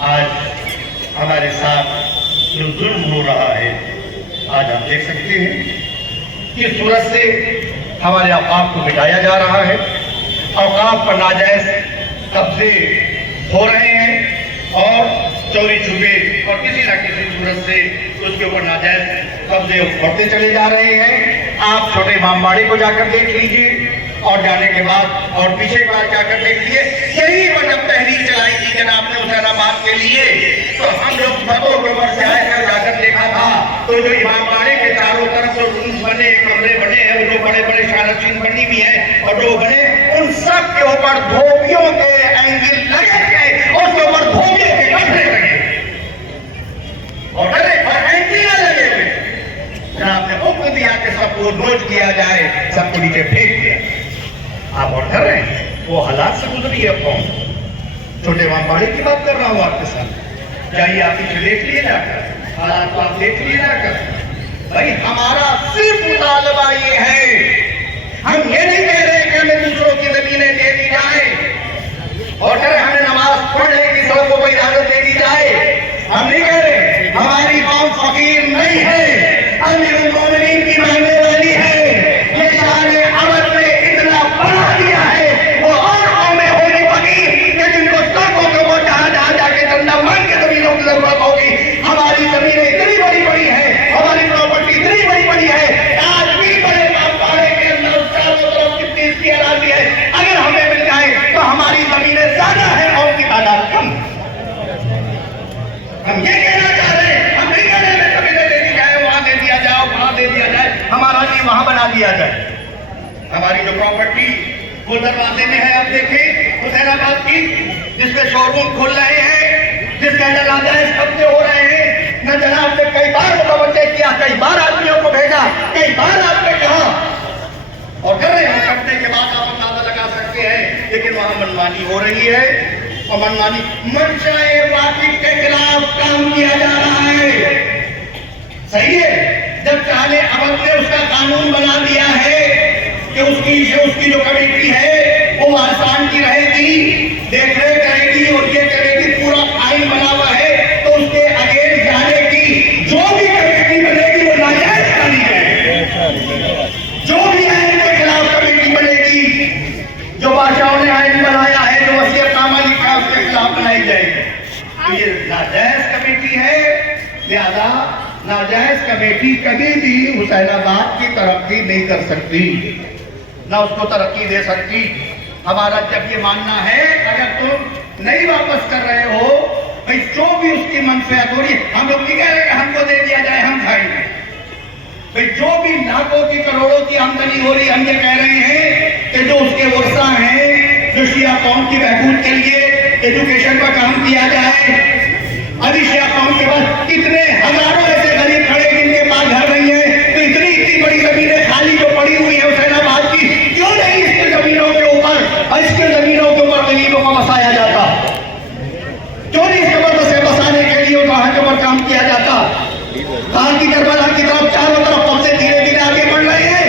آج ہمارے ساتھ جو ظلم ہو رہا ہے، آج آپ دیکھ سکتے ہیں کس صورت سے ہمارے اوقاف کو مٹایا جا رہا ہے، اوقاف پر ناجائز قبضے ہو رہے ہیں اور چوری چھپے اور کسی نہ کسی صورت سے اس کے اوپر ناجائز قبضے بڑھتے چلے جا رہے ہیں۔ آپ چھوٹے امام باڑے کو جا کر دیکھ لیجئے اور جانے کے بعد اور پیچھے بار جا کر دیکھ لیجئے، یہی وہ جب تحریک چلائی تھی جناب نے حسین آباد کے لیے، تو ہم لوگ فتح گوبر سے آئے کر جا کر دیکھا تھا تو جو امام باڑے کے چاروں طرف جو رومز بنے، کمرے بنے ہیں، جو بڑے بڑے شارچین بنی بھی ہیں اور جو بنے، ان سب کے اوپر دھوبیوں کے اینگل لگے گئے اور اس کے اوپر دھوبیوں کے کپڑے لگے اور اینٹینا لگے ہوئے۔ جناب نے حکم دیا کہ سب کو نوچ کیا جائے، سب کو نیچے پھینک دیا۔ آپ اور کر رہے ہیں وہ حالات سے گزری ہے قوم۔ چھوٹے امام باڑے کی بات کر رہا ہوں آپ کے ساتھ، جائیے آپ پیچھے دیکھ لیے جا کر، حالات کو آپ دیکھ لیے جا کر۔ بھائی ہمارا صرف مطالبہ یہ ہے، ہم یہ نہیں کہہ رہے کہ ہمیں دوسروں کی زمینیں دے دی جائیں اور کہ ہمیں نماز پڑھنے کی سڑکوں کو اجازت دے دی جائے، ہم نہیں کہہ رہے۔ ہماری قوم فقیر نہیں ہے، امیر المومنین کی ماننے والی ہے۔ یہ شان عمر نے اتنا بڑھا دیا ہے، وہ اور قومیں ہوگی فقیر کہ جن کو سڑکوں کے وہ جہاں جہاں جا کے چندہ مانگ کے زمینوں کی ضرورت ہوگی۔ ہماری زمینیں اتنی بڑی بڑی ہیں، ہماری پراپرٹی اتنی بڑی بڑی ہے، آج بھی بڑے باڑے کے اندر چاروں طرف کتنی اس کی اراضی ہے، اگر ہمیں مل جائے تو ہماری زمینیں زیادہ ہیں، قوم کی تعداد کم۔ ہم یہ کہنا چاہ رہے ہیں، ہم نہیں کہہ رہے ہیں زمینیں دے دی جائے، وہاں دے دیا جائے، وہاں دے دیا جائے، ہمارا جی وہاں بنا دیا جائے۔ ہماری جو پراپرٹی وہ دروازے میں ہے، اب دیکھیں حسین آباد کی، جس میں شو روم کھل رہے ہیں، جس کے اندر ناجائز قبضے ہو رہے ہیں، نہ جناب نے کئی بار متوجہ کیا، کئی بار آدمیوں کو بھیجا، کئی بار آپ نے کہا اور کر رہے ہیں، کرنے کے بعد آپ اندازہ لگا سکتے ہیں، لیکن وہاں منمانی ہو رہی ہے اور منمانی منشائے واقف کے خلاف کام کیا جا رہا ہے۔ صحیح ہے، جب چاہے عمل نے اس کا قانون بنا دیا ہے کہ اس کی جو کمیٹی ہے وہ آسان کی رہے گی، دیکھ ریکھ کرے گی اور یہ کرے گی، پورا آئین بنا ہوا ہے، تو اس کے اگینسٹ جانے کی جو بھی کمیٹی بنے گی وہ ناجائز بنی جائے گی۔ جو بھی آئین کے خلاف کمیٹی بنے گی، جو بادشاہوں نے آئین بنایا ہے، جو وصیت نامہ لکھا ہے، اس کے خلاف بنائی جائے گی۔ تو یہ ناجائز کمیٹی ہے، لہذا ناجائز کمیٹی کبھی بھی حسین آباد کی ترقی نہیں کر سکتی، نہ اس کو ترقی دے سکتی۔ ہمارا جب یہ ماننا ہے، اگر تم نہیں واپس کر رہے ہو، بھئی جو بھی اس کی منفعت ہو رہی ہے، ہم لوگ نہیں کہہ رہے کہ ہم کو دے دیا جائے، ہم کھائیں گے۔ بھئی جو بھی لاکھوں کی کروڑوں کی آمدنی ہو رہی ہے، ہم یہ کہہ رہے ہیں کہ جو اس کے ورثہ ہیں، جو شیعہ قوم کی بہبود کے لیے ایجوکیشن پر کام کیا جائے۔ ابھی شیعہ قوم کے پاس کتنے ہزاروں ایسے غریب کھڑے جن کے پاس گھر نہیں ہے، تو اتنی بڑی زمینیں خالی جو پڑی ہوئی ہیں حسین آباد کی، کیوں نہیں اس کی زمینوں کے اوپر غریبوں کو بسایا جاتا؟ کیوں نہیں اس کے اوپر بسانے کے لیے وہاں کے اوپر کام کیا جاتا؟ کہاں کی کربلا کی طرف چاروں طرف قبضے دھیرے دھیرے آگے بڑھ رہے ہیں،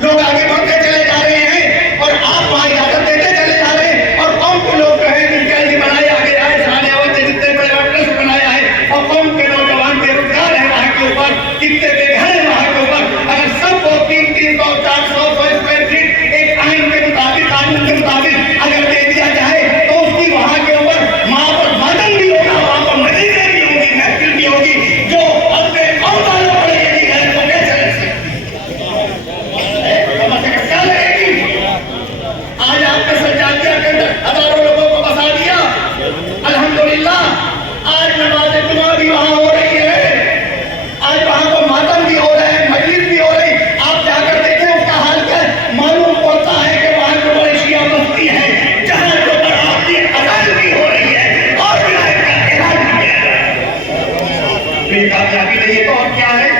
لوگ آگے بڑھتے چلے جا رہے ہیں اور آپ وہاں اجازت دیتے چلے جا رہے ہیں، اور قوم کے لوگ جو ہے جن کے علی بنائے آگے آئے، سانے اول سے جتنے بڑے آرٹسٹ بنایا ہے، اور قوم کے نوجوان بے روزگار ہیں وہاں کے اوپر، کتنے بے گھر ہیں وہاں کے اوپر، اگر سب کو 300 400 اسکوائر فٹ ایک آئین کے مطابق، قانون کے مطابق اگر دے دیا جائے تو اس کی وہاں کے اوپر وہاں پر ماتم بھی ہوگا، وہاں پر مزیدیں بھی ہوگی، محفل بھی ہوگی، جو اپنے قوم والوں پڑے گی گھر کو کیسے رکھ سکتی؟ آج آپ کے سجادیہ کے اندر ہزاروں لوگوں کو بسا دیا، الحمدللہ آج نماز جمعہ بھی وہاں ہو رہی ہے، آج وہاں کو ماتم بھی ہو رہا ہے، مجلس بھی ہو رہی، آپ جا کر دیکھیں اس کا حال کیا ہے، معلوم پڑتا ہے کہ وہاں جو بڑے شیعہ بستی ہیں جہاں جو پر آپ کی اذان بھی ہو رہی ہے اور ولایت کا اعلان بھی کیا جا رہا ہے۔ بے کامیابی نہیں ہے تو اور کیا ہے؟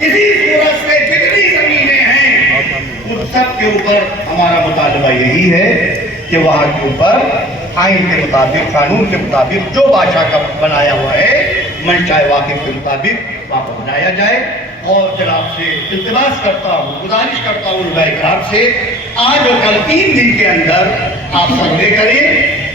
اسی صورت سے جتنی زمینیں ہیں ان سب کے اوپر ہمارا مطالبہ یہی ہے کہ وہاں کے اوپر آئین کے مطابق، قانون کے مطابق جو بادشاہ کا بنایا ہوا ہے، منشائے واقف کے مطابق وہاں کو بنایا جائے۔ اور جناب سے التماس کرتا ہوں، گزارش کرتا ہوں علماء کرام سے، آج اور کل 3 دن کے اندر آپ سروے کریں،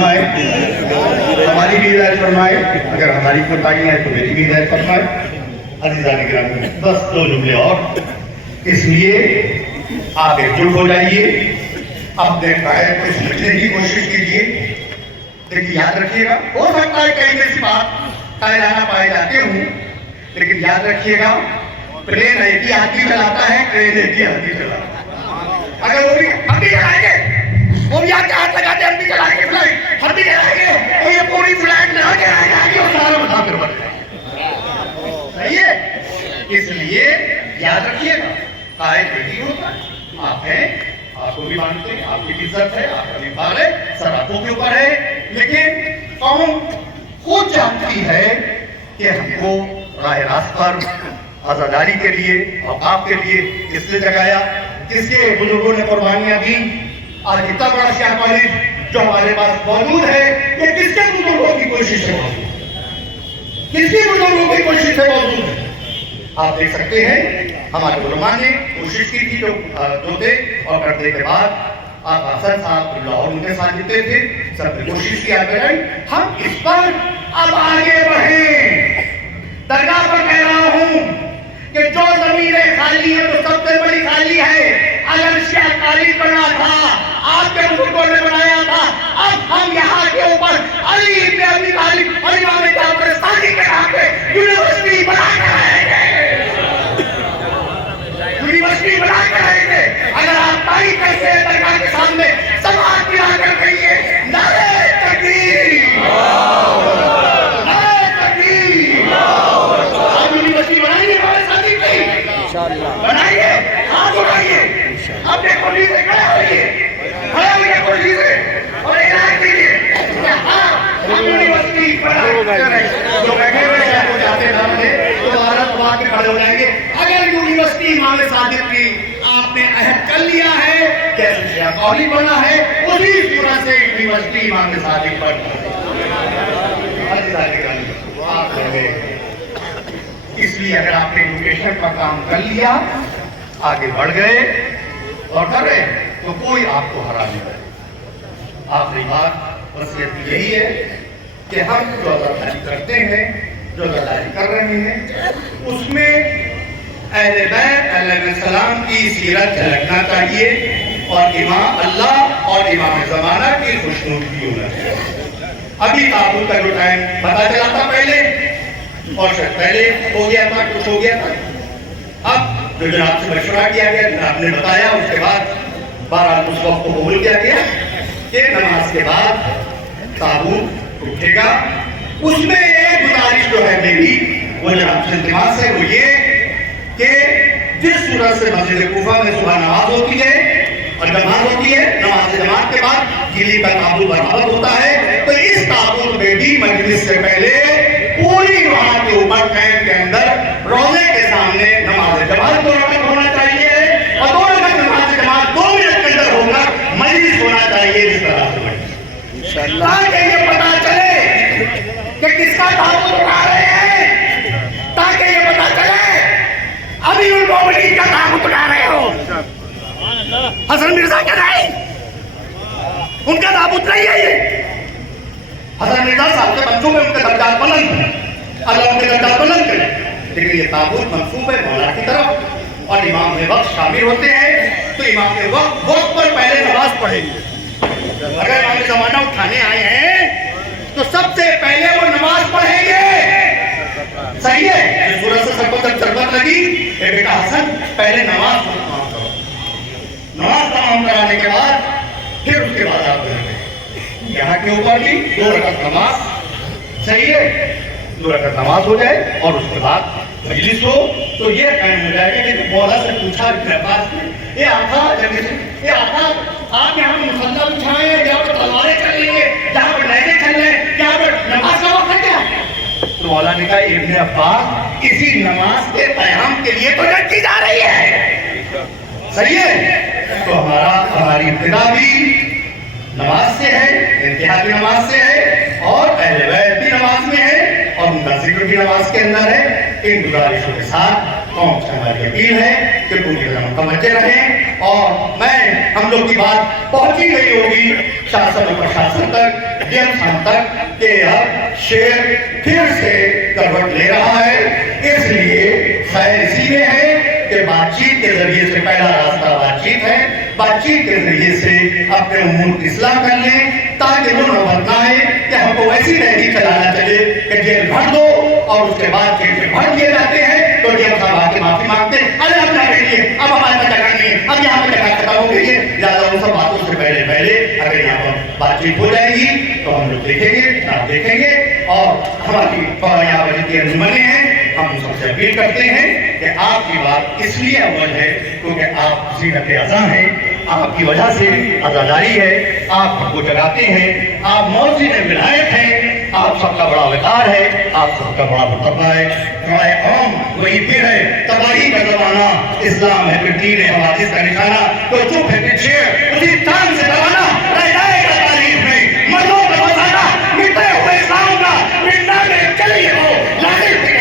فرمائے, ہماری بھی ہدایت فرمائے, اگر ہماری کوتاہیاں ہیں تو میری بھی ہدایت فرمائے. عزیزان گرامی, بس 2 جملے اور. اس لیے آپ ایک جٹ ہو جائیے, اپنے قائد کو سمجھنے کی کوشش کیجیے. لیکن یاد رکھیے گا, ہو سکتا ہے کئی ایسی بات قائدانہ پائے جاتے ہوں, لیکن یاد رکھیے گا پلین ایک ہی ہاتھی چلاتا ہے, ٹرین ایک ہی ہاتھی چلاتا ہے. اگر وہ بھی ہم بھی چلائیں گے, وہ بھی آگے ہاتھ لگاتے ہم بھی چلائیں گے فلائٹ, ہم بھی چلائیں گے تو یہ پوری فلائٹ لگا کے آئے گا اور سارا بتا کر بڑھ جائے. صحیح ہے؟ اس لیے یاد رکھیے گا قائد ایک ہوتا ہے. آپ ہیں, آپ کو بھی مانتے ہیں, آپ کی عزت ہے, آپ کا بھی بھار ہے, سر آنکھوں کے اوپر ہے, لیکن قوم خود جانتی ہے کہ ہم کو راہ راست پر آزاداری کے لیے, اوقاف کے لیے کس نے جگایا, کس کے بزرگوں نے قربانیاں دی. آج اتنا بڑا شیعہ کالج جو ہمارے پاس موجود ہے, یہ کس کے بزرگوں کی کوشش سے موجود ہے, کس کے بزرگوں کی کوشش سے موجود ہے. آپ دیکھ سکتے ہیں ہمارے علماء نے کوشش کی تھی جو تھے, اور کرنے کے بعد آپ حسن صاحب لاہور ان کے ساتھ جتے تھے, سب نے کوشش کی آگے بڑھیں. ہم اس پر اب آگے بڑھیں. درگاہ پر کہہ رہا ہوں کہ جو زمینیں خالی ہیں تو سب سے بڑی خالی ہے. اگر شیعہ کالج بنا تھا, آپ کے بزرگوں نے بنایا تھا, اب ہم یہاں کے اوپر علی ابن ابی طالب اور امام جعفر ثانی کے نام پہ یونیورسٹی بنا کر رہے گے, یونیورسٹی بنا کر رہے گے. اگر آپ تاریخ کرتے ہیں درگاہ کے سامنے سماعت ملا کر کہیے نعرہ تکبیر, نعرہ تکبیر. آپ یونیورسٹی بنائیے ہمارے ساتھی کی, بنائیے, ہاتھ اٹھائیے, اپنے کلی سے کھڑے ہوئیے, کھڑے ہوئیے کلی سے اور اعلان کیجیے کہ ہاں ہم یونیورسٹی بنا کر رہے ہیں. جو بیٹھے ہوئے ہیں وہ جاتے ہیں تو بھارت وہاں کے کھڑے ہو جائیں گے. اگر یونیورسٹی امام صادق کی آپ نے عہد کر لیا ہے, جیسے شیعہ کالج بنا ہے, اسی صورت سے یونیورسٹی امام صادق پر آپ لوگے. اس لیے اگر آپ نے ایجوکیشن کا کام کر لیا, آگے بڑھ گئے اور کر رہے ہیں, تو کوئی آپ کو ہرا نہیں کرے. آخری بات وصیت یہی ہے کہ ہم جو عزاداری کرتے ہیں, جو عزاداری کر رہے ہیں, اس میں اہل بیت علیہ السلام کی سیرت جھلکنا چاہیے, اور امام اللہ اور امام زمانہ کی خوشنودی ہونا چاہیے. ابھی تابوت کا جو ٹائم پتا چلا تھا پہلے, اور شاید پہلے ہو گیا تھا, کچھ ہو گیا تھا. اب جو جناب سے مشورہ کیا گیا, جناب نے بتایا, اس کے بعد بہرحال اس وقت کو قبول کیا گیا کہ نماز کے بعد تابوت اٹھے گا. اس میں ایک گزارش جو ہے میری وہ جناب سے التماس ہے, وہ یہ کہ جس صورت سے مسجد کوفہ میں صبح نماز ہوتی ہے اور جماعت ہوتی ہے, نماز جماعت کے بعد گلی کا تابوت برآمد ہوتا ہے, تو اس تابوت میں بھی مجلس سے پہلے پوری وہاں کے اوپر کیمپ کے اندر روزے کے سامنے نماز جماعت 2 رکعت ہونا چاہیے, اور 2 رکعت نماز جماعت 2 منٹ کے اندر ہوگا, مجلس ہونا چاہیے اس طرح سے, تاکہ یہ پتا چلے کہ کس کا تابوت اٹھا رہے ہیں, تاکہ یہ پتا چلے ابھی ان مومنین کا تابوت اٹھا رہے ہو. حسن مرزا کیا نہیں, ان کا تابوت نہیں ہے یہ. حسن مرزا صاحب کے منصوب ہے ان کے درجات بلند ہیں, اللہ ان کے درجات بلند کرے, لیکن یہ تابوت منصوب ہے مولا کی طرف, اور امام وقت شامل ہوتے ہیں تو امام وقت پر پہلے نماز پڑھیں گے. اگر امام زمانہ اٹھانے آئے ہیں تو سب سے پہلے وہ نماز پڑھیں گے. صحیح ہے, جس صورت سے سب کو جب ضرورت لگی, اے بیٹا حسن پہلے نماز تمام کرو, نماز تمام کرانے کے بعد پھر اس کے بعد آپ کریں گے. یہاں کے اوپر بھی 2 رکعت نماز, صحیح ہے, 2 رکعت نماز ہو جائے اور اس کے بعد مجلس ہو, تو یہ قائم ہو جائے گا کہ مولا سے پوچھا دربار میں, اے آقا اے آقا آپ یہاں مصلی بچھائیں ہیں, جہاں پر تلواریں چل رہی ہیں, جہاں پر لہریں چل رہے ہیں, جہاں پر نماز کا وقت ہے کیا؟ تو مولا نے کہا ابن عباس اسی نماز کے قیام کے لیے تو جنگ کی جا رہی ہے. صحیح ہے, تو ہماری ابتدا بھی نماز سے ہے, انتہا بھی نماز سے ہے, اور اہل بیت بھی نماز میں ہے, اور ان کا ذکر بھی نماز کے اندر ہے. ان گزارشوں کے ساتھ قوم سے ہماری اپیل ہے کہ پوری طرح متوجہ رہیں, اور میں ہم لوگ کی بات پہنچی گئی ہوگی شاسن و پرشاسن تک, میڈیم شام تک کہ اب شعر پھر سے کروٹ لے رہا ہے. اس لیے خیر اسی میں ہے کہ بات چیت کے ذریعے سے پہلا راستہ بات چیت ہے. بات چیت کے ذریعے سے اپنے امور کی اصلاح کر لیں تاکہ وہ نوبت نہ آئے کہ ہم کو ایسی تحریک چلانا چاہیے کہ جیل بھر دو اور اس کے بعد جیل سے بھر دیے جاتے ہیں تو جیل صاحب آ کے معافی مانگتے ہیں, ارے اب نہ بیٹھیے, اب ہمارے پاس جگہ نہیں ہے, اب یہاں پہ جگہ ختم ہو گئی ہے. لہٰذا ان سب باتوں سے پہلے اگر یہاں پر بات چیت ہو جائے گی تو ہم لوگ دیکھیں گے, آپ دیکھیں گے. اور ہماری یہاں پر جتنی انجمنیں ہیں ہم سب سے اپیل کرتے ہیں کہ آپ کی بات اس لیے اول ہے کیونکہ آپ زینت اعضاء ہیں, آپ کی وجہ سے عزاداری ہے, آپ ہم کو جگاتے ہیں, آپ موزین ولایت ہیں, آپ سب کا بڑا وقار ہے, آپ سب کا بڑا مرتبہ ہے. ہمارے قوم وہی پھر ہے تباہی کا زمانہ, اسلام ہے پھر دین ہے حوادث کا نشانہ, تو چپ ہے پھر شعر اسی تان سے دبانا رہ جائے گا تاریخ میں مردوں کا فسانہ, مٹے ہوئے اسلام کا مٹنا میں چلی ہو لاغر سے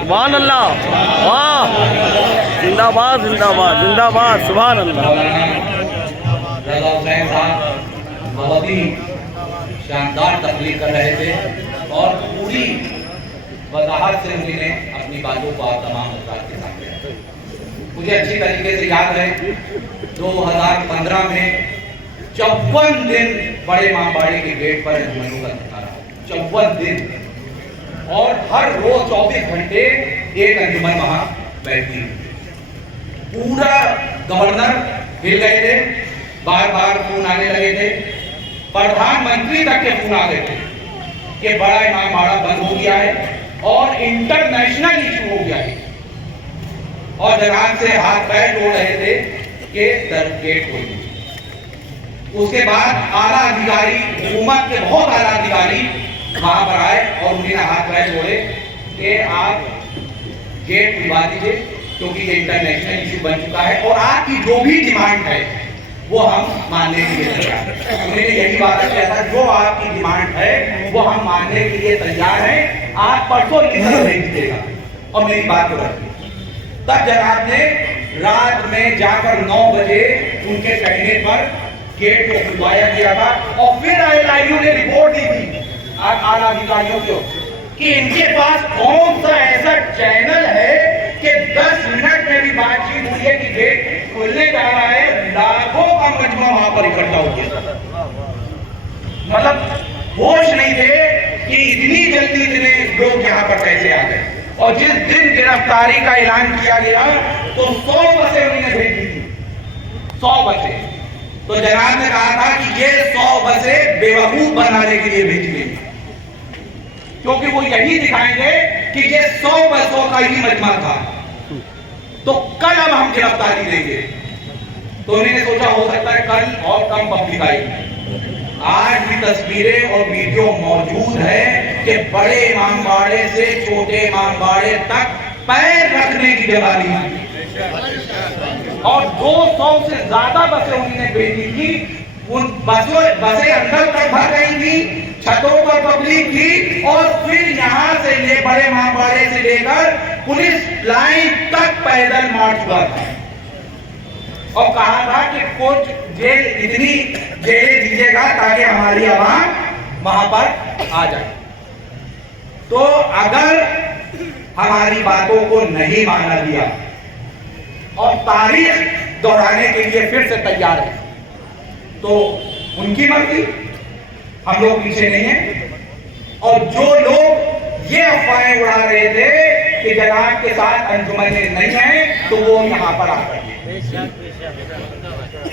سبحان اللہ, واہ, زندہ باد زندہ باد زندہ باد, سبحان اللہ. رضا حسین صاحب بہت ہی شاندار تقریر کر رہے تھے اور پوری وضاحت سے انہوں نے اپنی باتوں کو آپ تمام حضرات کے سامنے رکھا. مجھے اچھی طریقے سے یاد ہے 2015 میں 54 دن بڑے امام باڑے کے گیٹ پر انجمنوں کا دھرنا رہا, 54 دن, اور ہر روز 24 گھنٹے ایک انجمن وہاں بیٹھتی. پورا گورنر ہل گئے تھے, بار بار فون آنے لگے تھے, پردھان منتری تک کے فون آ گئے تھے کہ بڑا امام باڑہ بند ہو گیا ہے اور انٹرنیشنل ایشو ہو گیا ہے, اور جناب سے ہاتھ پیر جوڑ رہے تھے کہ گیٹ کھول دیں. اس کے بعد اعلیٰ ادھیکاری, حکومت کے بہت اعلیٰ ادھیکاری وہاں پر آئے اور انہیں ہاتھ پیر جوڑے کہ آپ گیٹ کھلوا دیجیے کیونکہ یہ انٹرنیشنل ایشو بن چکا ہے اور آپ کی جو بھی ڈیمانڈ ہے وہ ہم ماننے کے لیے تیار ہیں. انہوں نے یہی وعدہ کیا تھا جو آپ کی ڈیمانڈ ہے وہ ہم ماننے کے لیے تیار ہیں, آپ پرسوں لکھت بھیج دیجیے گا اور میری بات کو رکھیے. تب جناب نے رات میں جا کر 9 بجے ان کے کہنے پر گیٹ کو کھلوایا گیا تھا, اور پھر ILIU نے رپورٹ دی تھی اعلیٰ ادھیکاریوں کو کہ ان کے پاس کون سا ایسا چینل ہے کہ 10 منٹ میں بھی بات چیت ہوئی ہے کہ گیٹ کھلنے جا رہا ہے, لاکھوں کا مجمع وہاں پر اکٹھا ہو گیا. مطلب ہوش نہیں تھے کہ اتنی جلدی اتنے لوگ یہاں پر کیسے آ گئے. اور جس دن گرفتاری کا اعلان کیا گیا تو 100 بسیں انہوں نے بھیج دی تھی, 100 بسیں. تو جناب نے کہا تھا کہ یہ 100 بسیں بیوقوف بنانے کے لیے بھیجی گئی کیونکہ وہ یہی دکھائیں گے کہ یہ 100 بسوں کا ہی مجمع تھا, تو کل اب ہم گرفتاری دیں گے. تو انہوں نے سوچا ہو سکتا ہے کل اور کم پبلک آئی. آج بھی تصویریں اور ویڈیو موجود ہے کہ بڑے امام باڑے سے چھوٹے امام باڑے تک پیر رکھنے کی جگہ نہیں, اور 200 سے زیادہ بسیں انہوں نے بھیجی تھی. ان بسیں اندر تک بھر گئی تھی, چھتوں پر پبلک تھی, اور پھر یہاں سے لے بڑے امام باڑے سے لے کر پولیس لائن تک پیدل مارچ ہوا تھا, اور کہا تھا کہ کچھ جیل اتنی جیلیں دیجیے گا تاکہ ہماری عوام وہاں پر آ جائے. تو اگر ہماری باتوں کو نہیں مانا گیا اور تاریخ دہرانے کے لیے پھر سے تیار ہے تو ان کی مرضی, ہم لوگ پیچھے نہیں ہیں. اور جو لوگ یہ افواہیں اڑا رہے تھے کہ جناب کے ساتھ انجمنیں نہیں ہیں تو وہ یہاں پر آ کر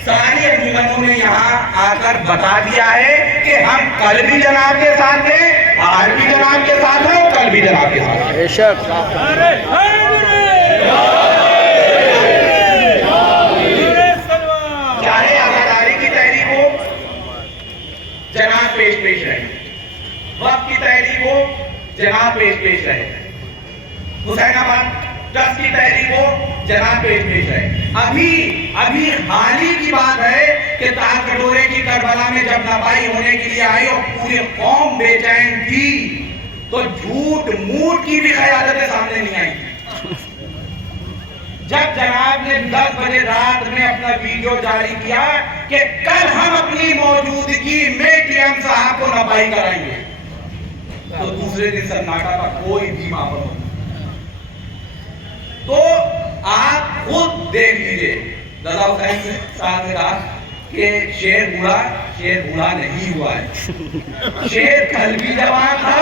ساری انجمنوں نے یہاں آ کر بتا دیا ہے کہ ہم کل بھی جناب کے ساتھ ہیں, آج بھی جناب کے ساتھ ہیں, اور کل بھی جناب کے ساتھ ہیں. بے شک. چاہے آزاداری کی تحریک ہو جناب پیش رہے, وقت کی تحریک ہو جناب پیش رہے, حسین آباد ٹرسٹ کی تحریک ہو جناب پیش رہے. ابھی حال ہی کی بات ہے کہ تال کٹورے کی کربلا میں جب نپائی ہونے کے لیے آئی اور پوری قوم بے چین تھی تو جھوٹ موٹ کی بھی قیادتیں سامنے نہیں آئی. جب جناب نے 10 بجے رات میں اپنا ویڈیو جاری کیا کہ کل ہم اپنی موجودگی میں ٹی ایم صاحب کو نپائی کرائیں گے، تو دوسرے دن سناٹا کا کوئی بھی معاملہ نہیں۔ تو آپ خود دیکھ لیجئے، رضا حسین صاحب نے کہا کہ شیر بوڑھا نہیں ہوا ہے، شیر کل بھی جوان تھا،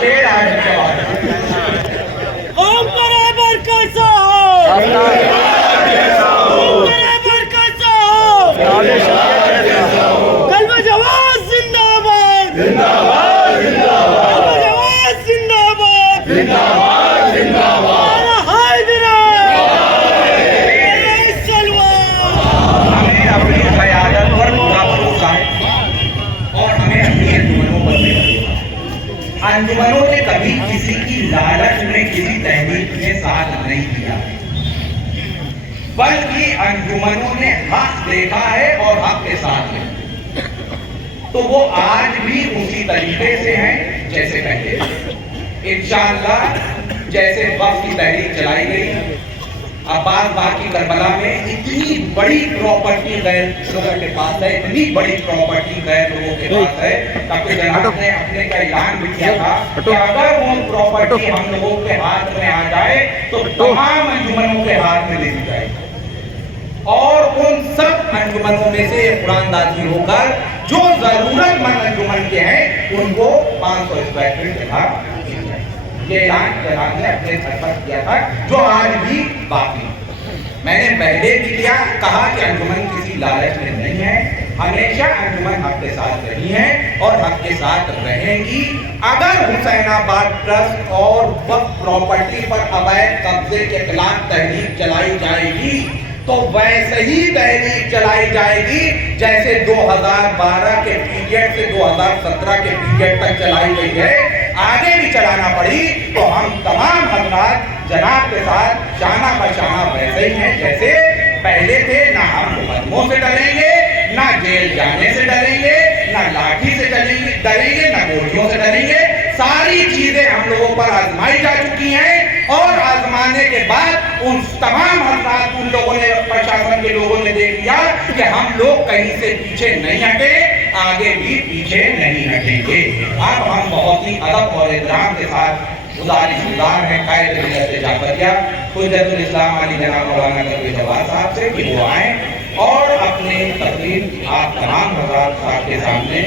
شیر آج بھی جوان تھا۔ قوم برابر کیسا ہو، قوم برابر کیسا ہو، کلمہ جواز زندہ باد، کلمہ جواز زندہ باد، نعرہ حیدرہ، نعرہ سلوى۔ ہمیں اپنی قیادت پر پورا بھروسہ ہے اور ہمیں اپنی انجمنوں پر بھی بھروسہ ہے۔ انجمنوں نے کبھی کسی کی لالچ میں، کسی تحریک میں ساتھ نہیں دیا، بلکہ انجمنوں نے حق دیکھا ہے اور حق کے ساتھ ہے۔ تو وہ آج بھی اسی طریقے سے ہیں جیسے پہلے انشاءاللہ۔ جیسے وقت کی تحریک چلائی گئی، عباس باغ کی کربلا میں اتنی بڑی پراپرٹی غیر لوگوں کے پاس ہے، اتنی بڑی پراپرٹی غیر لوگوں کے پاس ہے، تب جناب نے اپنے کا اعلان بھی کیا تھا کہ اگر وہ پراپرٹی ہم لوگوں کے ہاتھ میں آ جائے تو تمام انجمنوں کے ہاتھ میں لے لی جائے گی، اور ان سب انجمنوں میں سے قرآن دازی ہو کر جو ضرورت مند انجمن کے ہیں ان کو 500 اسکوائر فٹ جگہ دی جائے۔ یہ اعلان جناب نے اپنے سر پر کیا تھا، جو آج بھی باقی۔ میں نے پہلے بھی کہا کہ انجمن کسی لالچ میں نہیں ہے، ہمیشہ انجمن حق کے ساتھ رہی ہے اور حق کے ساتھ رہے گی۔ اگر حسین آباد ٹرسٹ اور وقف پراپرٹی پر اغیر قبضے کے خلاف تحریک چلائی جائے گی تو ویسے ہی تحریک چلائی جائے گی جیسے 2012 کے پیریڈ سے 2017 کے پیریڈ تک چلائی گئی ہے۔ آگے بھی چلانا پڑی تو ہم تمام حضرات جناب کے ساتھ شانہ بشانہ ویسے ہی ہیں جیسے پہلے تھے۔ نہ ہم مقدموں سے ڈریں گے، نہ جیل جانے سے ڈریں گے، نہ لاٹھی سے ڈریں گے، نہ گولیوں سے ڈریں گے۔ ساری چیزیں ہم لوگوں پر آزمائی جا چکی ہیں اور آزمانے کے بعد ان تمام حضرات، ان لوگوں نے، پرشاسن کے لوگوں نے دیکھ لیا کہ ہم لوگ کہیں سے پیچھے نہیں ہٹے، آگے بھی پیچھے نہیں ہٹیں گے۔ اب ہم بہت ہی ادب اور احترام کے ساتھ گزار ہیں قائد ملت جعفریہ حجت الاسلام علی جناب مولانا قدوی جواد صاحب سے کہ وہ آئیں اور اپنی تقریر آپ تمام حضرات صاحب کے سامنے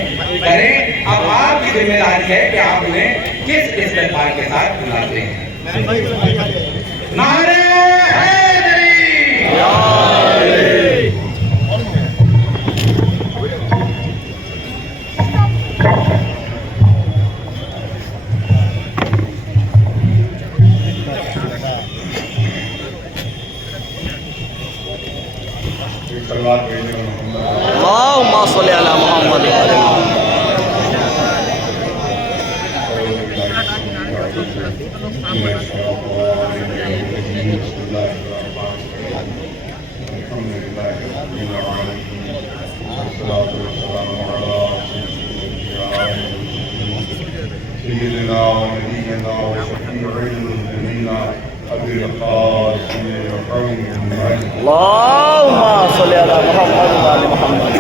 کریں۔ اب آپ کی ذمہ داری ہے کہ آپ انہیں کس استقبال کے ساتھ بلاتے ہیں۔ نعرہ حیدری! اللهم صل على محمد وعلى محمد۔ سيدنا ونبينا وشفيعنا أبي القاسم محمد اللهم صل على محمد وعلى محمد۔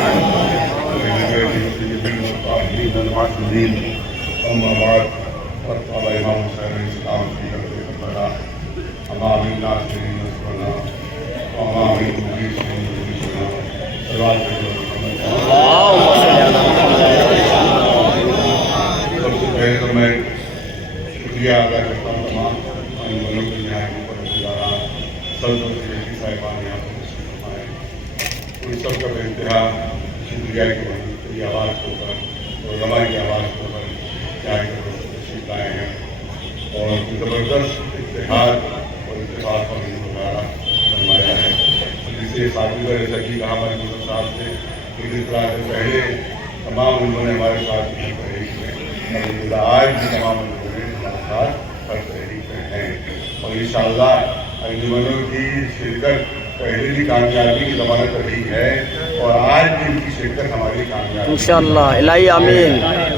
أما بعد فقال إمام حسين الإسلام في كتابه أمام الناس من نصرنا وأمام المجيس من مجيسنا اللهم صل على محمد۔ سب سے پہلے تو میں شکریہ ادا کرتا ہوں تمام انجمنوں کے یہاں کے پرچیداران سلطنت کے صاحبان یہاں پر تشریف فرمائے، ان سب کا بے انتہا شکریہ کی آواز کو کر اور علماء کی آواز کو کر یہاں کے تشریف لائے ہیں اور زبردست اتحاد اور اتفاق پر گزارا فرمایا ہے، جس سے ساتھی جیسا کہ کہا ہمارے مصطفیٰ صاحب سے کہ جس طرح سے پہلے تمام علماء نے ہمارے ساتھ کی تحریک میں آج بھی تمام لوگوں نے ہمارے ساتھ ہر تحریک میں ہیں اور انشاءاللہ انجمنوں کی شرکت پہلے بھی کامیابی کی ضمانت رہی ہے اور آج بھی ان کی شرکت ہماری کامیابی انشاءاللہ الہی آمین۔ حسین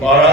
12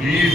20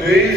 23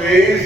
23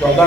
14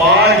5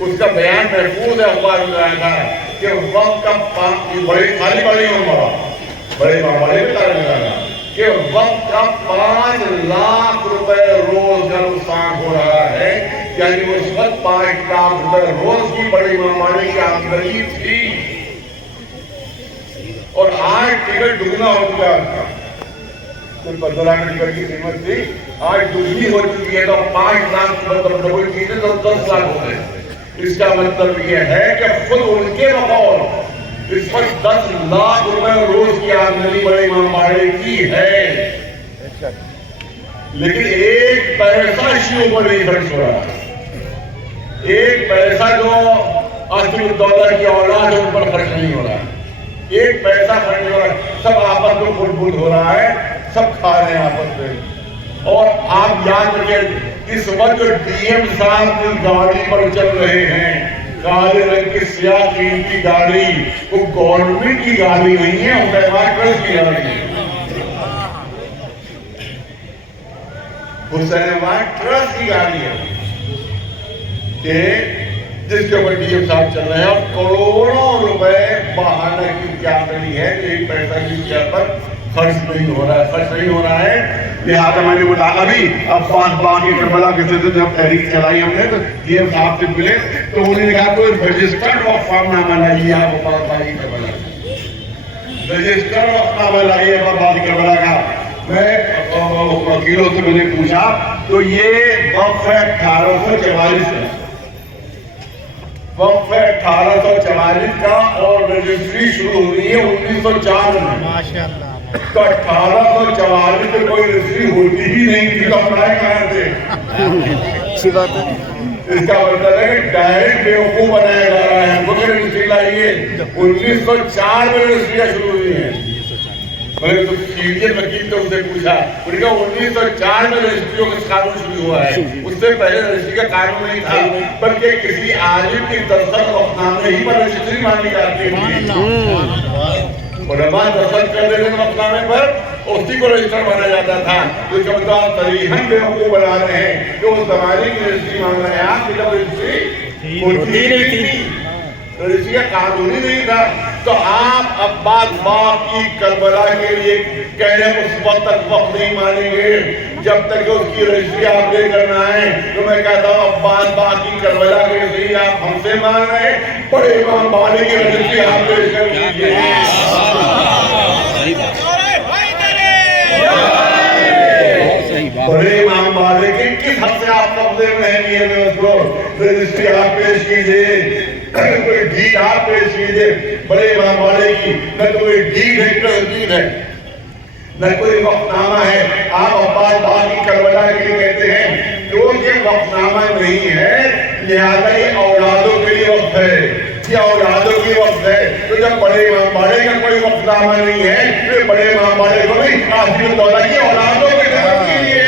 اس کا بیان محفوظ ہے اخبار میں آیا تھا کہ وقت کا بڑے خالی بڑی عمر بڑے معاملے میں تعلق لگانا کہ وقت کا 5 لاکھ روپے روز کا نقصان ہو رہا ہے، یعنی اس وقت 5 لاکھ روپے روز کی بڑی معاملے کی آمدنی تھی اور آج ٹکٹ دگنا ہو چکا ہے. 15 لاکھ ٹکٹ کی قیمت تھی، آج دگنی ہو چکی ہے، تو 5 لاکھ مطلب ڈبل چیزیں تو 10 لاکھ ہو گئے. اس کا مطلب یہ ہے کہ خود ان کے بقول اس وقت 10 لاکھ روپے روز کی آمدنی بڑے امام باڑے کی ہے، لیکن ایک پیسہ شیعوں پر نہیں خرچ ہو رہا. ایک پیسہ جو آصف الدولہ کی اولاد ان پر خرچ نہیں ہو رہا، ایک پیسہ خرچ ہو رہا ہے. سب آپس میں خود بھول ہو رہا ہے، سب کھا رہے ہیں آپس میں. اور آپ یاد رکھیں اس وقت جو ڈی ایم صاحب کی گاڑی پر چل رہے ہیں، کالے رنگ کی سیاہ قیمتی گاڑی، وہ گورنمنٹ کی گاڑی نہیں ہے، وہ حسین ٹرسٹ کی گاڑی ہے. حسین ٹرسٹ کی گاڑی ہے کہ جس کے اوپر ڈی ایم صاحب چل رہے ہیں اور کروڑوں روپے بہانے کی کیا کری ہے کہ ایک پیسہ کی کیا پر خرچ نہیں ہو رہا ہے. لہٰذا میں نے بتایا ابھی عباس باغ کی کربلا کے سلسلے جب تحریک چلائی ہم نے تو ڈی ایم صاحب سے ملے تو انہوں نے کہا کوئی رجسٹرڈ وقف نامہ لائیے آپ عباس باغ کی کربلا کا، رجسٹرڈ وقف نامہ لائیے عباس باغ کی کربلا کا. میں وکیلوں سے میں نے پوچھا تو یہ وقف ہے 1844 کا، وقف ہے 1844 کا اور رجسٹری شروع ہو رہی ہے 1904 میں. ماشاءاللہ. تو 1844 میں کوئی رجسٹری ہوتی ہی نہیں تھی تو اپنائے کہاں تھے؟ اچھی بات ہے. اس کا مطلب ہے کہ ڈائریکٹ بیوقوف بنایا جا رہا ہے. وہ کہ رجسٹری لائیے 1904 میں رجسٹریاں شروع ہوئی ہیں. میں نے تو سینئر وکیل تو اسے پوچھا، انہوں نے کہا 1904 میں رجسٹریوں کا قانون شروع ہوا ہے، اس سے پہلے رجسٹری کا قانون نہیں تھا بلکہ کسی عالم کی دستخط وقفنامے ہی پر رجسٹری مانی جاتی ہے. علماء دستخط کر دیتے ہیں وقفنامے پر، اسی کو رجسٹر مانا جاتا تھا. تو اس کا مطلب صریحاً بیوقوف بنا رہے ہیں کہ اس زمانے کی رجسٹری مان رہے ہیں آپ کہ جب رجسٹری ہوتی نہیں تھی، رجسٹری کا قانون ہی نہیں تھا. تو آپ عباس باغ کی کربلا کے لیے کہہ رہے ہیں اس وقت تک وقت نہیں مانیں گے جب تک اس کی رجسٹری آپ لے کر نہ آئیں. تو میں کہتا ہوں عباس باغ کی کربلا کے لیے آپ ہم سے مان رہے ہیں، بڑے امام باڑے کی رجسٹری آپ لے کر لیجیے. بڑے امام باڑے کے کس حد سے آپ قبضے میں ہیں یہ میں اس کو رجسٹری آپ پیش کیجیے، کوئی ڈیڈ آپ پیش کیجیے. بڑے امام باڑے کی نہ کوئی ڈیڈ ہے تصدیق ہے نہ کوئی وقفنامہ ہے. آپ عباس باغ کی کربلا کے لیے کہتے ہیں کیونکہ وقفنامہ نہیں ہے لہذا یہ اولادوں کے لیے وقف ہے، یہ اولادوں کی وقف ہے. تو جب بڑے امام باڑے کا کوئی وقفنامہ نہیں ہے تو بڑے امام باڑے کو بھی آصف الدولہ کی اولادوں کے لیے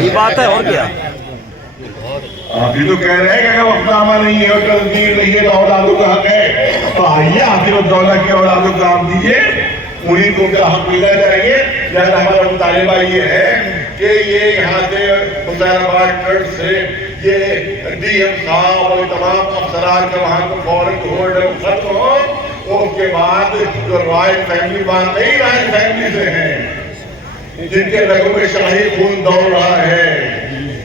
یہ بات ہے. اور کیا آپ یہ تو کہہ رہے ہیں کہ وقفنامہ نہیں ہے اور تصدیق نہیں ہے تو اولادوں کا حق ہے. تو آئیے آصف الدولہ کی اولادوں کا حق دیجیے، انہیں کو کیا حق ملنا چاہیے. لہٰذا ہمارا مطالبہ یہ ہے کہ یہ یہاں سے حسین آباد ٹرسٹ سے یہ ڈی ایم صاحب اور تمام افسران کا وہاں کو فوراً ہولڈر ختم ہو. اس کے بعد جو رائل فیملی واقعی رائل فیملی سے ہیں جن کے رگوں میں شاہی خون دوڑ رہا ہے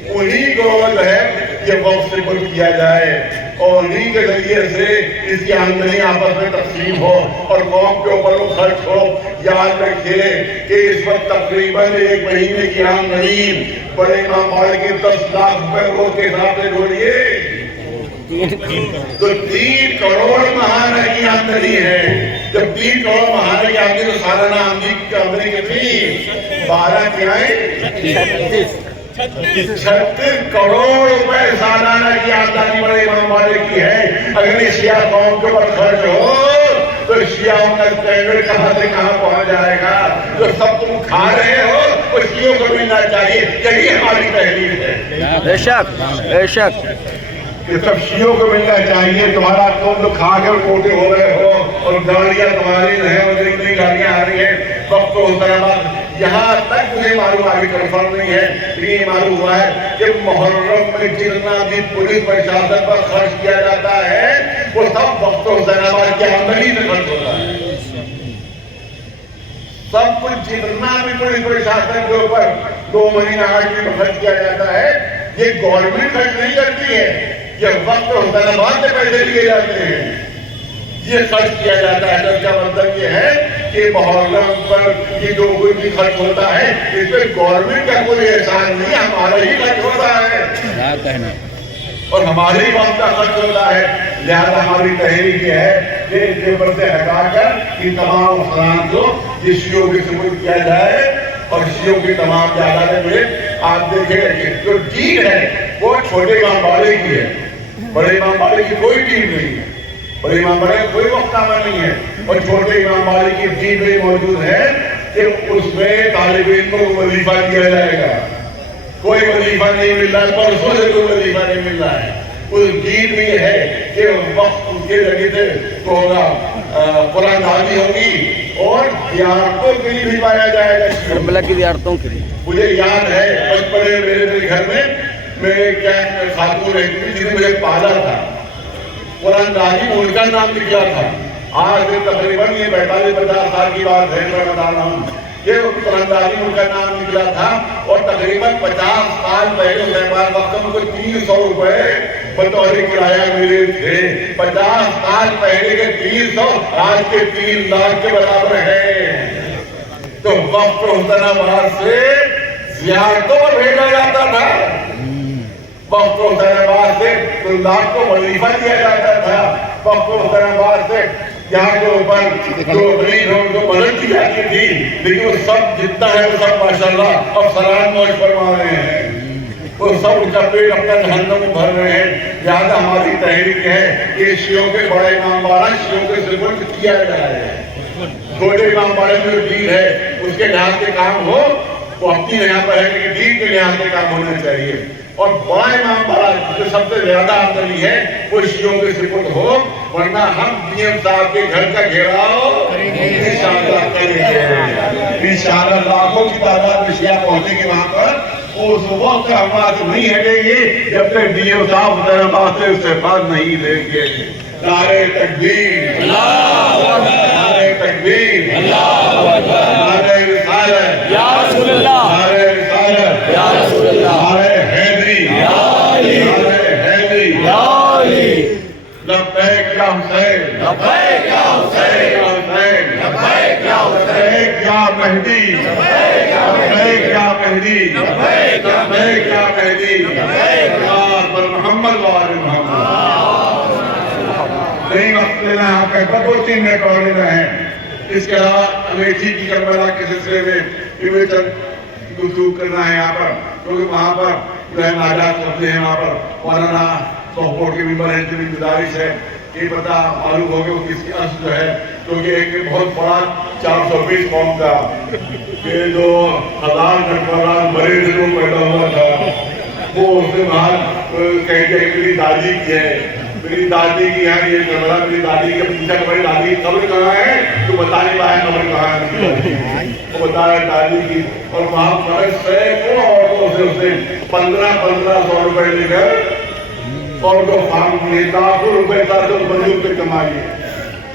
انہی کو جو ہے یہ وقف سے بند کیا جائے اور انہی کے ذریعے سے اس کی آمدنی آپس میں تقسیم ہو اور قوم کے اوپر وہ خرچ ہو. یاد رکھیے کہ اس وقت تقریباً 1 مہینے کی آمدنی بڑے امام باڑے کی 10 لاکھ روپے روز کے حساب سے جوڑیے تو 3 کروڑ ماہانہ کی آمدنی ہے. جب 3 کروڑ ماہانہ کی آمدنی تو سالانہ آمدنی کتنی 12 کیا ہے 36 کروڑ روپے سالانہ کی آمدنی بڑے امام باڑے کی ہے. اگر یہ شیعہ قوم کے اوپر خرچ ہو تو شیعوں کا اسٹینڈرڈ کہاں سے کہاں پہنچ جائے گا. جو سب تم کھا رہے ہو وہ شیعوں کو ملنا چاہیے. یہی ہماری تحریر ہے. بے شک بے شک کہ سب شیعوں کو ملنا چاہیے. تمہارا تم تو کھا کر موٹے ہو رہے ہو اور گاڑیاں تمہاری ہیں اور نئی نئی گاڑیاں آ رہی ہیں. وقت تو حسین آباد یہاں تک مجھے معلوم آگے کنفرم نہیں ہے لیکن یہ معلوم ہوا ہے کہ محرم میں جتنا بھی پولیس پرشاسن پر خرچ کیا جاتا ہے وہ سب وقت حسین آباد کی آمدنی سے خرچ ہوتا ہے. سب کچھ جتنا بھی پولیس پرشاسن کے اوپر 2 مہینہ آج میں خرچ کیا جاتا ہے یہ گورنمنٹ خرچ نہیں کرتی ہے, یہ وقت حسین آباد سے پیسے لیے جاتے ہیں, یہ خرچ کیا جاتا ہے. تو اس کا مطلب یہ ہے کہ محرم پر یہ جو کوئی بھی خرچ ہوتا ہے اس پہ گورنمنٹ کا کوئی احسان نہیں, ہمارا ہی خرچ ہوتا ہے اور ہمارے ہی وقت کا خرچ ہوتا ہے. لہذا ہماری تحریک یہ ہے کہ اس کے اوپر سے ہٹا کر ان تمام افراد کو یہ شیعوں کی سپرد کیا جائے اور شیعوں کی تمام جائیدادیں ملے. آپ دیکھیں جو ڈیل ہے وہ چھوٹے امام باڑے کی ہے, بڑے امام باڑے کی کوئی ڈیل نہیں ہے, بڑے امام باڑے کا کوئی وقت نامہ نہیں ہے اور چھوٹے امام باڑے کی ڈیل میں موجود ہے کہ اس میں طالب علم کو وظیفہ دیا جائے گا. کوئی وظیفہ نہیں مل رہا ہے, پرسوں سے کوئی وظیفہ نہیں مل رہا ہے. اس ڈیل میں یہ ہے کہ وقت اس کے ذریعے سے تو ہوگا قرآن نازل ہوگی اور زیارتوں کے لیے بھجوایا جائے گا. کربلا کی زیارتوں کے لیے مجھے یاد ہے بچپن میں میرے گھر میں کیا خاتون رہتی تھی جس نے مجھے پالا تھا, قرآن نازل ان کا نام نکلا تھا. آج سے تقریباً یہ 45-50 سال کی بات ہے میں بتا رہا ہوں. یہ قرآن نازل ان کا نام نکلا تھا اور تقریباً 50 سال پہلے مہمان وقت میں کوئی 300 روپے بطور کرایہ ملے تھے. 50 سال پہلے کے 300 آج کے 3 لاکھ کے برابر ہیں. تو وقت حسین آباد سے زیارتوں پر بھیجا جاتا تھا, وقت حسین آباد سے لاکھ کو وظیفہ دیا جاتا تھا, وقت حسین آباد سے یہاں کے اوپر جو غریب ہوں جو مدد کی جاتی تھی. لیکن وہ سب جتنا ہے وہ سب ماشاءاللہ اب سلام موج فرما رہے ہیں, وہ سب ان کا پیٹ اپنا جہنم میں بھر رہے ہیں. لہٰذا ہماری تحریک ہے کہ شیعوں کے بڑے امام باڑہ شیعوں کے سپرد کیا جائے. چھوٹے امام باڑے میں جو ڈیل ہے اس کے لحاظ سے کام ہو, وہ اپنی یہاں پر ہے کہ ڈیل کے لحاظ سے کام ہونا چاہیے. اور بڑا امام باڑہ جو سب سے زیادہ آمدنی ہے وہ شیعوں کے سپرد ہو, ورنہ ہم ڈی ایم صاحب کے گھر کا گھیراؤ انشاءاللہ کریں گے. انشاءاللہ لاکھوں کی تعداد میں شیعہ پہنچے گی وہاں پر. اس وقت ہم وہاں سے نہیں ہٹیں گے جب تک ڈی ایم صاحب حسین آباد سے استعفیٰ نہیں دیں گے. نعرہ تکبیر, نعرہ تکبیر, نعرہ رسالت, یا رسول اللہ, نعرہ رسالت, یا رسول اللہ, نعرہ حیدری, نعرہ حیدری, لبیک یا حسین, لبیک یا حسین, لبیک لبیک یا حسین, یا حسین, لبیک یا مہدی, لبیک یا مہدی, لبیک یا لبیک یا مہدی, اللہ پر محمد و آل محمد. نہیں وقت لینا ہے آپ کا 2-3 منٹ اور لینا ہے. اس کے علاوہ امیٹھی کی کربلا کے سلسلے میں بھی چند گفتگو کرنا ہے یہاں پر, کیونکہ وہاں پر جو ہے ناجات قبضے ہیں, وہاں پر مولانا سوپور کے ممبر ہیں, جن کی گزارش ہے کہ پتہ معلوم ہو گیا وہ کس کی اصل جو ہے, کیونکہ ایک بہت بڑا 420 قوم کا کہ جو 1000 نقبران مرے دنوں پیدا ہوا تھا, وہ اس کے بعد کہیں کہ میری دادی کی ہے, میری دادی کی یہاں یہ کربلا, میری دادی کے پوچھا کہ میری دادی کی قبر کہاں ہے, تو بتا نہیں پایا قبر کہاں ہے. وہ بتایا دادی کی, اور وہاں پر سینکڑوں عورتوں سے اسے 1500 روپے لے کر اور جو فارم میں لاکھوں روپے کا جو بندوق پہ کمائی ہے,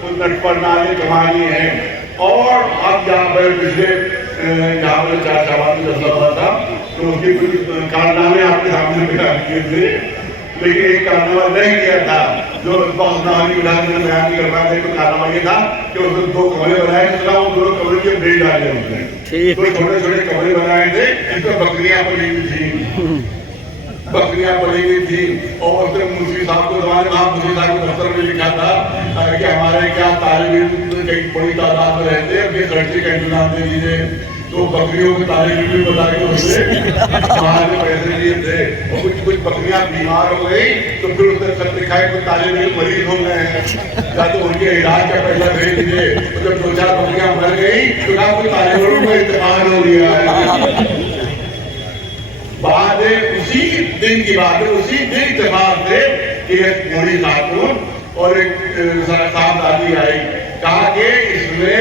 اس نٹ پر نالے کمائی ہیں. اور اب جہاں پر پچھلے جہاں پر 4 شعبان میں جلسہ ہوا تھا تو اس کے کچھ کارنامے آپ کے سامنے بیان کیے تھے, لیکن ایک کارنامہ رہ گیا تھا جو بہت نامی بیان نہیں کر پایا تھا. تو کارنامہ یہ تھا کہ اس نے 2 کمرے بنائے, وہ 2 کمرے کے بیل ڈالے ہوتے ہیں, تو چھوٹے چھوٹے کمرے بنائے تھے جس میں بکریاں پلی ہوئی تھیں, بکریاں پلی ہوئی تھی. اور اس نے مفتی صاحب کو زمانے میں مفتی صاحب کے دفتر میں لکھا تھا کہ ہمارے کیا طالب علم ایک بڑی تعداد میں رہتے ہیں, اپنے خرچے کا انتظام دے دیجیے. تو بکریوں کے طالب علم بھی بتا کے اس نے باہر میں پیسے لیے تھے, اور کچھ بکریاں بیمار ہو گئی تو پھر اس نے خط لکھا ہے کوئی طالب علم مریض ہو گئے ہیں, یا تو ان کے علاج کا پیسہ بھیج دیجیے. جب 2-4 بکریاں مر گئی تو کہا کوئی طالب علم کا انتقال ہو گیا ہے. بعد اسی دن کی بات ہے, اسی دن اتفاق سے کہ ایک بوڑھی خاتون اور ایک صاحب دادی آئی, کہا کہ اس میں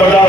50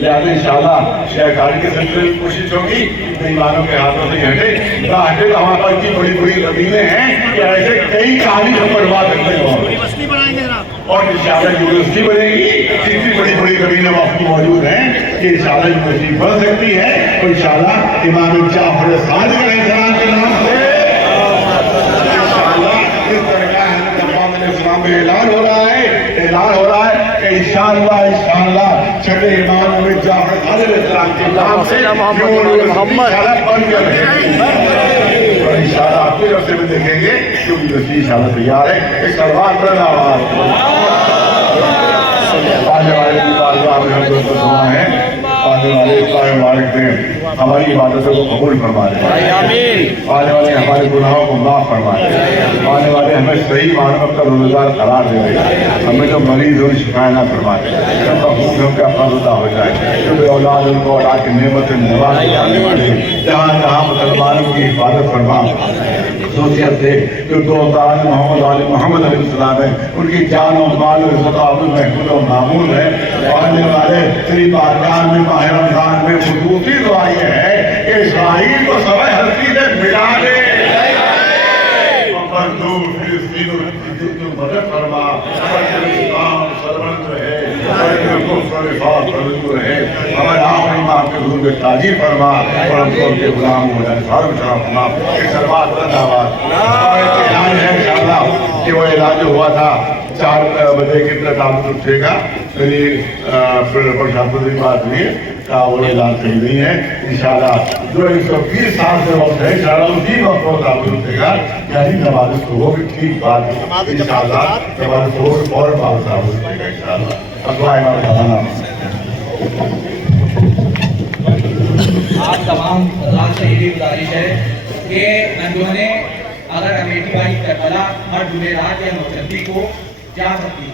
لہٰذا انشاءاللہ شہکاری کے سلسلے میں کوشش ہوگی ایمانوں کے ہاتھوں سے ہٹے نہ ہٹے تو ہمارے پاس اتنی بڑی بڑی زمینیں ہیں کہ ایسے کئی کہانی ہم بنوا سکتے ہیں اور انشاءاللہ یونیورسٹی بنے گی اتنی بڑی بڑی زمینیں وقت موجود ہیں کہ انشاءاللہ یونیورسٹی بن سکتی ہے تو انشاءاللہ امام جعفر صادق علیہ السلام کے نام سے انشاءاللہ اس طرح کا اقوام اسلام میں اعلان ہو رہا ہے کہ انشاءاللہ چھٹے امام امام جعفر صادق علیہ السلام کے نام سے یونیورسٹی بن گئی اور انشاءاللہ آپ کے رفتے میں دیکھیں گے کہ یونیورسٹی انشاءاللہ تیار ہے ایک سلوات پر آواز آنے والے کی بارگاہ میں ہم دوست سنا ہے آنے والے اسلام مبارک میں ہماری عبادتوں کو قبول فرما دے آنے والے ہمارے گناہوں کو معاف فرما دے آنے والے ہمیں صحیح معنوں کا روزگار قرار دے دے ہمیں جو مریض ہو شفا نہ فرما دے ہم کا خوب ہم کا فرض ادا ہو جائے جو اولاد ان کو اولاد کی نعمت نواز جانے والے جہاں جہاں مسلمانوں کی حفاظت فرما خصوصیت سے جو دو اوتاد محمد علیہ السلام ہے ان کی جان و مال و عزت و محفوظ و معمول ہے آنے والے صرف ارکان میں ماہ رمضان میں خصوصی دعا یہ ہے کہ اسرائیل کو سوائے ہستی سے ملا دے مدد فرما اسلام سربلند رہے ہمارے آخری ماہ کے حضور میں تاجر فرما اور ہم کو ان کے غلام ہو جائے فاروق شرف فرما ایک سلوات بلند آواز اعلان ہے انشاءاللہ کہ وہ اعلان جو ہوا تھا 4 بجے کے اطلاع تعلق اٹھے گا میری پرشاپت کی بات ہوئی کا وہ اعلان صحیح نہیں ہے انشاءاللہ جو 120 سال سے وقت ہے انشاءاللہ اسی وقت وہ تعلق اٹھے گا یعنی نماز کو وہ بھی ٹھیک بات ہے انشاءاللہ نماز کو اور بات تعلق اٹھے گا انشاءاللہ اقوام خزانہ آپ تمام حضرات سے یہ بھی گزارش ہے کہ انجمنیں اگر امیٹھی والی کربلا ہر جمعرات یا نوچندی کو جا سکتی ہے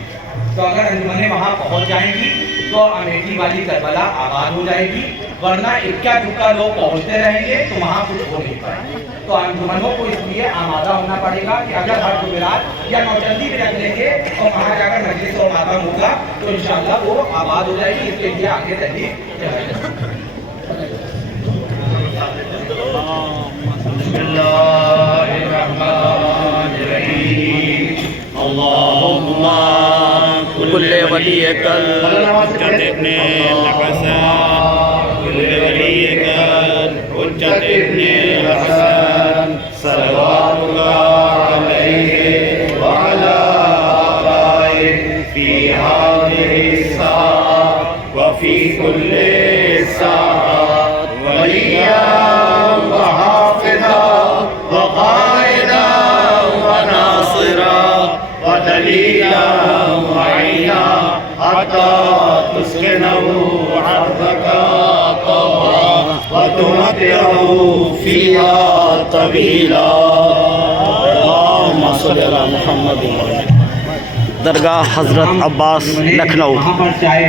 تو اگر انجمنیں وہاں پہنچ جائیں گی تو امیٹھی والی کربلا آباد ہو جائے گی ورنہ اکا دکا لوگ پہنچتے رہیں گے تو وہاں کچھ ہو نہیں پائے گا تو انجمنوں کو اس لیے آمادہ ہونا پڑے گا کہ اگر ہر جمعرات یا نوچندی بھی رکھ لیں گے اور وہاں جا کر مجلس و ماتم ہوگا تو انشاءاللہ وہ آباد ہو جائے گی اس کے لیے آگے تحریک چلائی جائے گی بسم اللہ الرحمن الرحیم اللہم کل ولیک حجت ابن الحسن کل ولیک حجت ابن الحسن صلوات اللہ علیہ وعلا آبائہ فی هذه الساعة وفی کل ساعة ولیا وحافظا وقائدا وناصرا ودلیلا وعینا حتی تسکنه عرضك طوعا وتمتعه فيها طويلا اللهم صل على محمد درگاہ حضرت عباس لکھنؤ. وہاں پر چائے